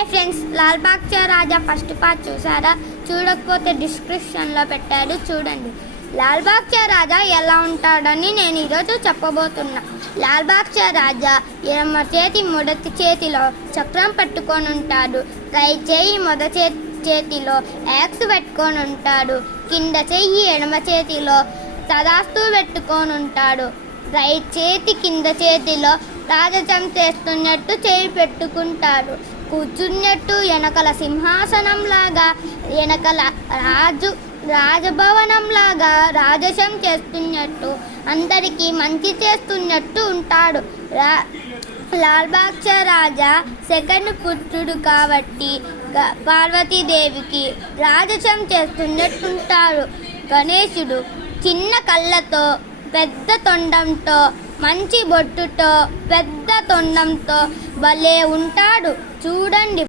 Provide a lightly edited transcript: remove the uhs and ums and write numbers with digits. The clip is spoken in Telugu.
హాయ్ ఫ్రెండ్స్, లాల్ బాగ్చా రాజా ఫస్ట్ పార్ట్ చూసారా? చూడకపోతే డిస్క్రిప్షన్లో పెట్టాడు, చూడండి. లాల్ బాగ్చా రాజా ఎలా ఉంటాడని నేను ఈరోజు చెప్పబోతున్నా. లాల్ బాగ్చా రాజా ఎడమ చేతి మొదటి చేతిలో చక్రం పట్టుకొని ఉంటాడు. రైట్ చేయి మొదటి చేతిలో యాక్స్ పెట్టుకొని ఉంటాడు. కింద చెయ్యి ఎడమ చేతిలో తదాస్తు పెట్టుకొని ఉంటాడు. రైట్ చేతి కింద చేతిలో రాజసం చేస్తున్నట్టు చేయి పెట్టుకుంటాడు. కూర్చున్నట్టు వెనకల సింహాసనం లాగా, వెనకల రాజభవనం లాగా రాజసం చేస్తున్నట్టు, అందరికీ మంచి చేస్తున్నట్టు ఉంటాడు. లాల్ బాగ్చా రాజా సెకండ్ పుత్రుడు కాబట్టి పార్వతీదేవికి రాజసం చేస్తున్నట్టుంటాడు. గణేశుడు చిన్న కళ్ళతో, పెద్ద తొండంతో, మంచి బొట్టుతో, పెద్ద తొండంతో భలే ఉంటాడు. చూడండి.